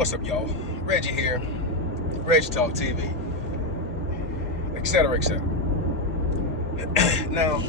What's up, y'all? Reggie here, Reggie Talk TV, etc., etc. Now,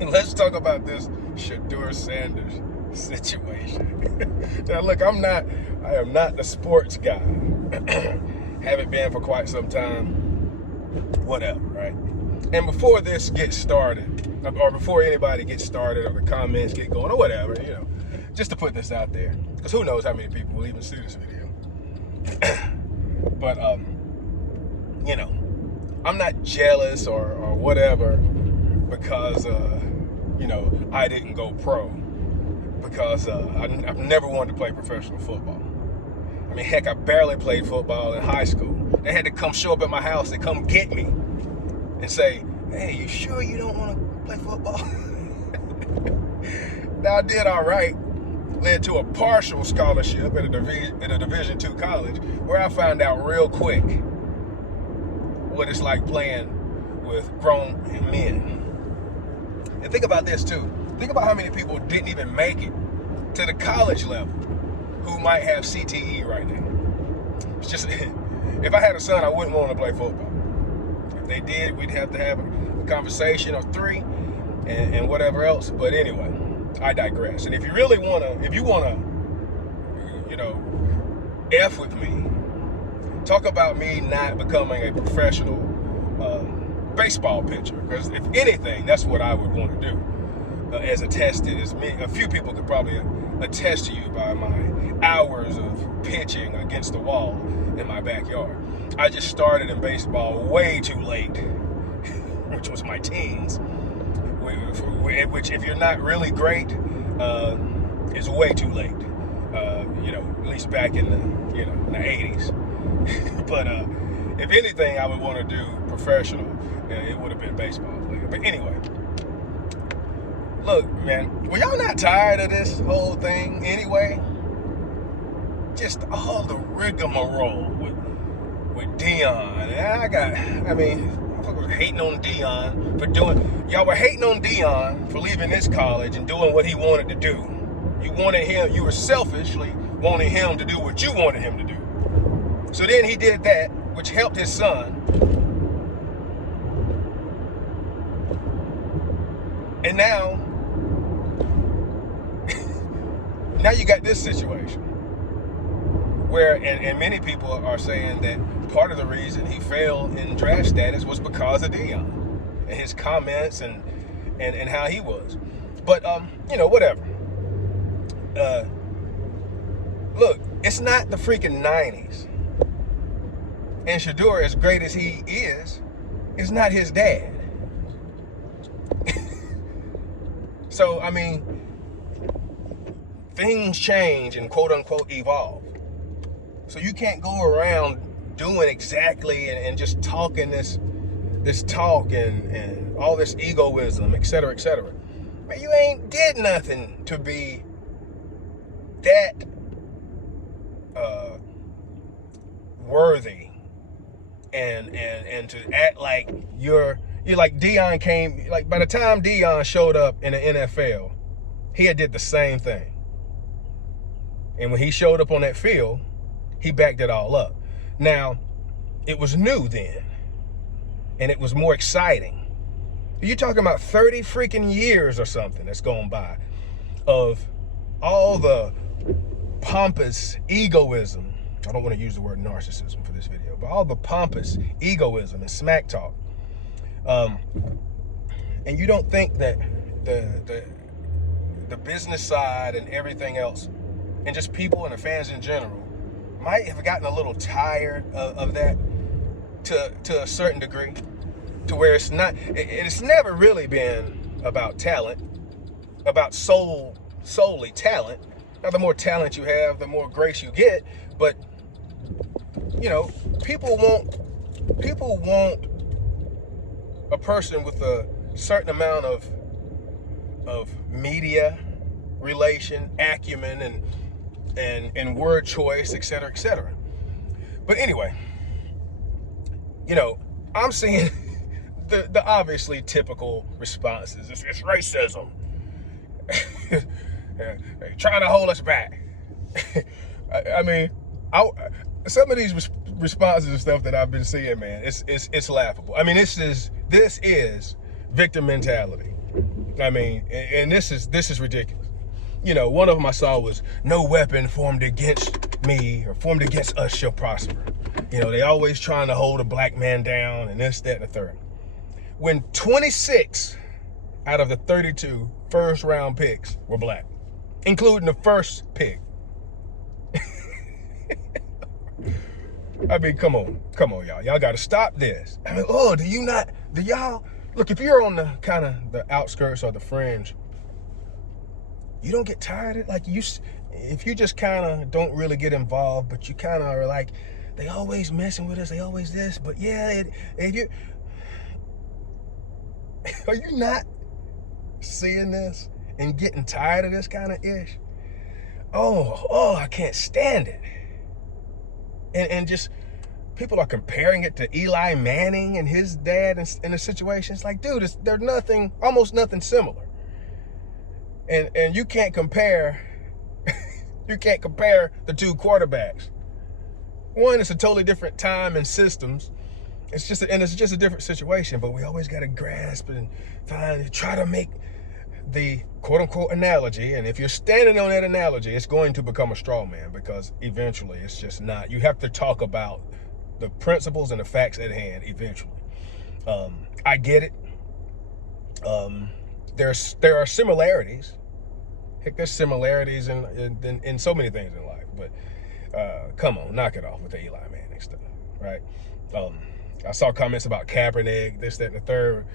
let's talk about this Shedeur Samders situation. Now, look, I am not the sports guy. Haven't been for quite some time. Whatever, right? And before this gets started, or before anybody gets started, or the comments get going, or whatever, just to put this out there, because who knows how many people will even see this video. But I'm not jealous or whatever because I didn't go pro, because I've never wanted to play professional football. I mean, heck, I barely played football in high school. They had to come show up at my house and come get me and say, "Hey, you sure you don't want to play football?" Now, I did all right. Led to a partial scholarship at a Division II college, where I found out real quick what it's like playing with grown men. And think about this too. Think about how many people didn't even make it to the college level who might have CTE right now. It's just, if I had a son, I wouldn't want to play football. If they did, we'd have to have a conversation or three and whatever else. But anyway, I digress. And if you really wanna, F with me, talk about me not becoming a professional baseball pitcher. Because if anything, that's what I would want to do. As attested, a few people could probably attest to you by my hours of pitching against the wall in my backyard. I just started in baseball way too late, which was my teens. Which, if you're not really great, is way too late. At least back in the in the 80s. But if anything, I would want to do professional. It would have been baseball player. But anyway, look, man, were y'all not tired of this whole thing anyway? Just all the rigmarole with Dion. And I was hating on Dion for doing. Y'all were hating on Dion for leaving this college and doing what he wanted to do. You were selfishly wanting him to do what you wanted him to do. So then he did that, which helped his son. And now you got this situation where, and many people are saying that part of the reason he fell in draft status was because of Dion and his comments and how he was. But whatever. Look, it's not the freaking 90s. And Shedeur, as great as he is not his dad. So, I mean, things change and quote unquote evolve. So you can't go around doing exactly and just talking this talk and all this egoism, etc., etc. Man, you ain't did nothing to be that worthy and to act like you're like Dion came, like by the time Dion showed up in the NFL, he had did the same thing. And when he showed up on that field, he backed it all up. Now, it was new then, and it was more exciting. You're talking about 30 freaking years or something that's gone by of all the pompous egoism. I don't want to use the word narcissism for this video, but all the pompous egoism and smack talk. And you don't think that the business side and everything else, and just people and the fans in general, might have gotten a little tired of that to a certain degree, to where it's never really been about talent, about solely talent. Now, the more talent you have, the more grace you get, but people want a person with a certain amount of media relation, acumen, and word choice, etc., etc. But anyway, I'm seeing the obviously typical responses. It's racism. Trying to hold us back. I mean, some of these responses and stuff that I've been seeing, man, it's laughable. I mean, this is victim mentality. I mean, and this is ridiculous. You know, one of them I saw was, "No weapon formed against me or formed against us shall prosper." You know, they always trying to hold a black man down and this, that, and the third. When 26 out of the 32 first round picks were black, including the first pick. I mean, come on, y'all. Y'all got to stop this. I mean, do y'all, look, if you're on the kind of the outskirts or the fringe, you don't get tired of it? Like, if you just kind of don't really get involved, but you kind of are like, they always messing with us, they always this, but yeah, are you not seeing this and getting tired of this kind of ish? Oh, I can't stand it. And just, people are comparing it to Eli Manning and his dad in a situation. It's like, dude, they're almost nothing similar. And you can't compare, the two quarterbacks. One, it's a totally different time and systems. It's just a different situation, but we always got to grasp and try to make the quote-unquote analogy, and if you're standing on that analogy, it's going to become a straw man, because eventually it's just not. You have to talk about the principles and the facts at hand eventually. I get it. There are similarities. Heck, there's similarities in so many things in life, but come on, knock it off with the Eli Manning stuff, right? I saw comments about Kaepernick, this, that, and the third,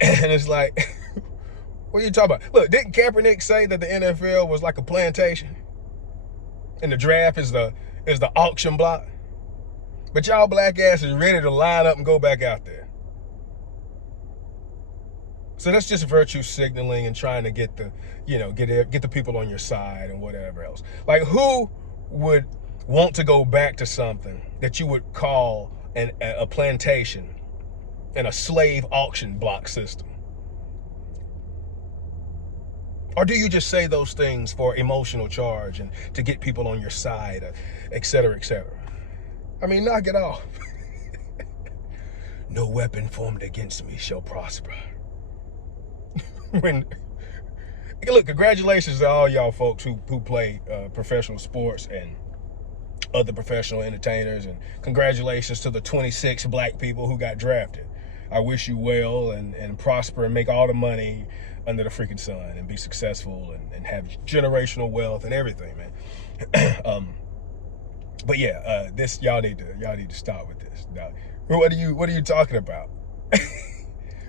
and it's like, what are you talking about? Look, didn't Kaepernick say that the NFL was like a plantation, and the draft is the auction block? But y'all black ass is ready to line up and go back out there. So that's just virtue signaling and trying to get the people on your side and whatever else. Like, who would want to go back to something that you would call a plantation and a slave auction block system? Or do you just say those things for emotional charge and to get people on your side, et cetera, et cetera? I mean, knock it off. No weapon formed against me shall prosper. Look, congratulations to all y'all folks who play professional sports and other professional entertainers, and congratulations to the 26 black people who got drafted. I wish you well and prosper and make all the money under the freaking sun and be successful and have generational wealth and everything, man. But yeah, this y'all need to stop with this. Now, what are you talking about?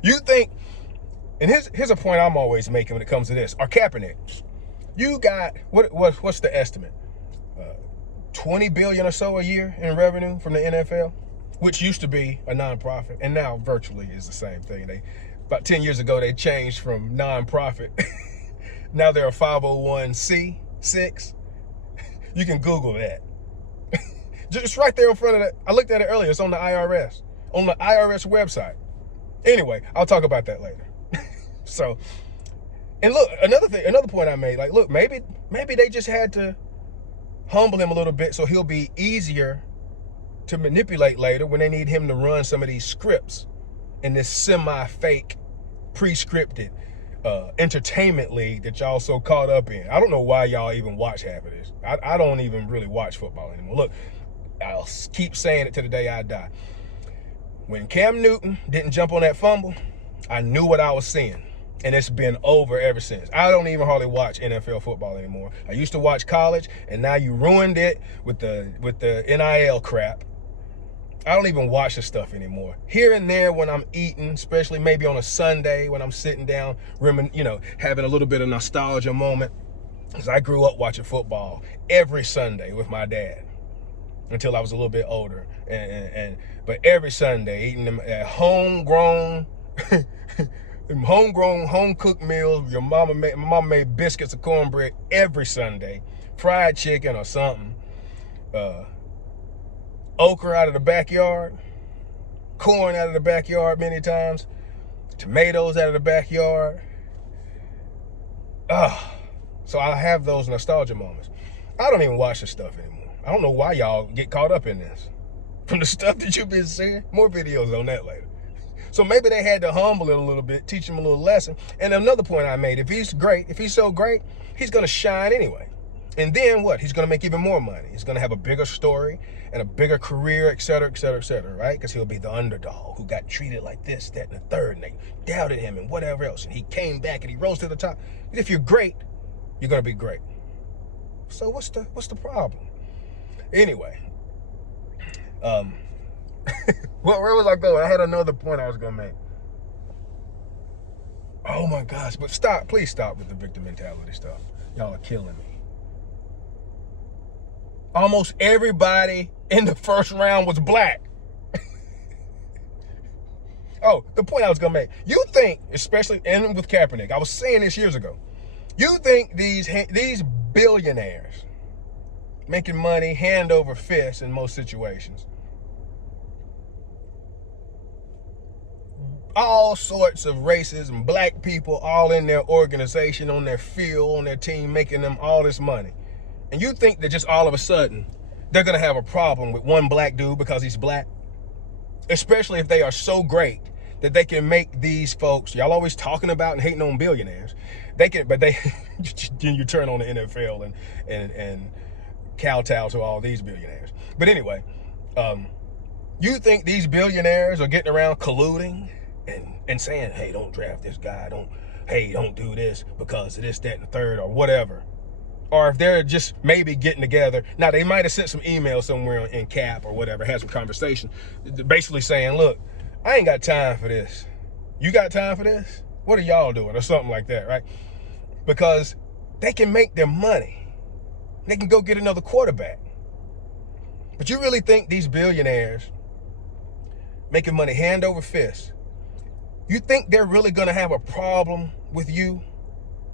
You think, and here's a point I'm always making when it comes to this. Our Kaepernick, you got what's the estimate? 20 billion or so a year in revenue from the NFL, which used to be a nonprofit, and now virtually is the same thing. About 10 years ago, they changed from nonprofit. Now they're a 501c6. You can Google that. Just right there in front of that. I looked at it earlier. It's on the IRS website. Anyway, I'll talk about that later. So, and look, another point I made, like, look, maybe they just had to humble him a little bit so he'll be easier to manipulate later when they need him to run some of these scripts in this semi-fake, pre-scripted entertainment league that y'all so caught up in. I don't know why y'all even watch half of this. I don't even really watch football anymore. Look, I'll keep saying it to the day I die. When Cam Newton didn't jump on that fumble, I knew what I was seeing. And it's been over ever since. I don't even hardly watch NFL football anymore. I used to watch college, and now you ruined it with the NIL crap. I don't even watch the stuff anymore. Here and there when I'm eating, especially maybe on a Sunday when I'm sitting down, having a little bit of nostalgia moment. Because I grew up watching football every Sunday with my dad until I was a little bit older. But every Sunday, eating them at homegrown, home-cooked meals. My mama made biscuits and cornbread every Sunday, fried chicken or something, okra out of the backyard, corn out of the backyard many times, tomatoes out of the backyard. So I have those nostalgia moments. I don't even watch this stuff anymore. I don't know why y'all get caught up in this. From the stuff that you've been seeing, more videos on that later. So maybe they had to humble it a little bit, teach him a little lesson. And another point I made, if he's great, if he's so great, he's going to shine anyway. And then what? He's going to make even more money. He's going to have a bigger story and a bigger career, et cetera, et cetera, et cetera, right? Because he'll be the underdog who got treated like this, that, and the third, and they doubted him and whatever else. And he came back and he rose to the top. And if you're great, you're going to be great. So what's the problem? Anyway, where was I going? I had another point I was going to make. Oh my gosh, but stop, please stop with the victim mentality stuff. Y'all are killing me. Almost everybody in the first round was black. Oh, the point I was gonna make. You think, especially, and with Kaepernick, I was saying this years ago, you think these billionaires making money hand over fist in most situations, all sorts of races and black people all in their organization, on their field, on their team, making them all this money. And you think that just all of a sudden, they're going to have a problem with one black dude because he's black? Especially if they are so great that they can make these folks, y'all always talking about and hating on billionaires, they can, but they, then you turn on the NFL and kowtow to all these billionaires. But anyway, you think these billionaires are getting around colluding and saying, hey, don't draft this guy, don't do this because of this, that, and the third, or whatever. Or if they're just maybe getting together. Now, they might have sent some emails somewhere in Cap or whatever, had some conversation, basically saying, look, I ain't got time for this. You got time for this? What are y'all doing? Or something like that, right? Because they can make their money. They can go get another quarterback. But you really think these billionaires making money hand over fist, you think they're really going to have a problem with you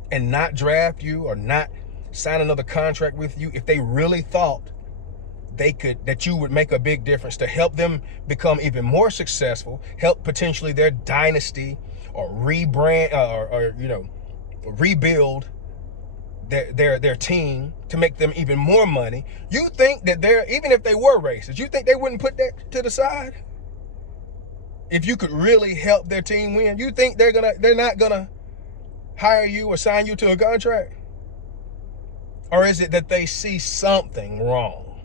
and not draft you or not sign another contract with you if they really thought that you would make a big difference to help them become even more successful, help potentially their dynasty or rebrand or rebuild their team to make them even more money? You think that even if they were racist, you think they wouldn't put that to the side? If you could really help their team win, you think they're not gonna hire you or sign you to a contract? Or is it that they see something wrong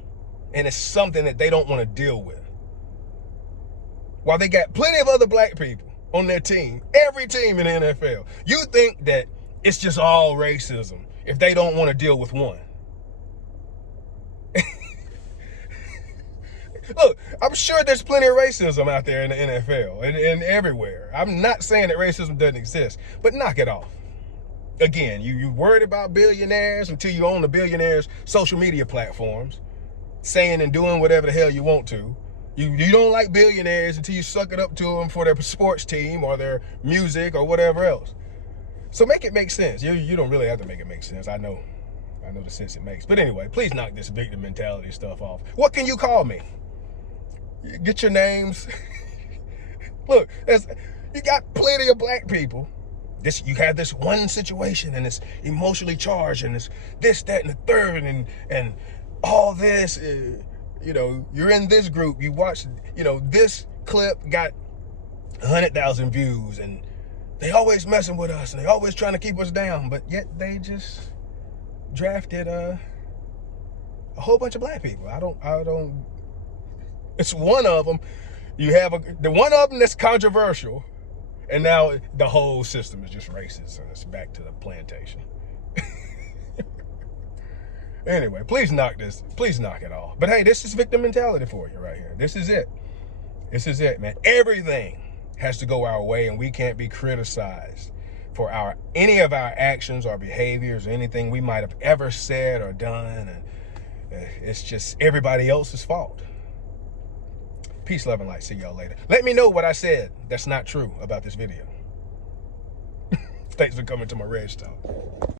and it's something that they don't want to deal with? While they got plenty of other black people on their team, every team in the NFL, you think that it's just all racism if they don't want to deal with one. Look, I'm sure there's plenty of racism out there in the NFL and everywhere. I'm not saying that racism doesn't exist, but knock it off. Again, you worried about billionaires until you own the billionaires' social media platforms, saying and doing whatever the hell you want to. You don't like billionaires until you suck it up to them for their sports team or their music or whatever else. So make it make sense. You don't really have to make it make sense. I know the sense it makes. But anyway, please knock this victim mentality stuff off. What can you call me? Get your names. Look, you got plenty of black people. You have this one situation and it's emotionally charged and it's this, that, and the third and all this, you're in this group, you watch, this clip got 100,000 views and they always messing with us and they always trying to keep us down, but yet they just drafted a whole bunch of black people. I don't, it's one of them. You have the one of them that's controversial. And now the whole system is just racist, and it's back to the plantation. Anyway, please knock it off. But hey, this is victim mentality for you right here. This is it. This is it, man. Everything has to go our way, and we can't be criticized for any of our actions or behaviors or anything we might have ever said or done. And it's just everybody else's fault. Peace, love, and light. See y'all later. Let me know what I said that's not true about this video. Thanks for coming to my Red Talk.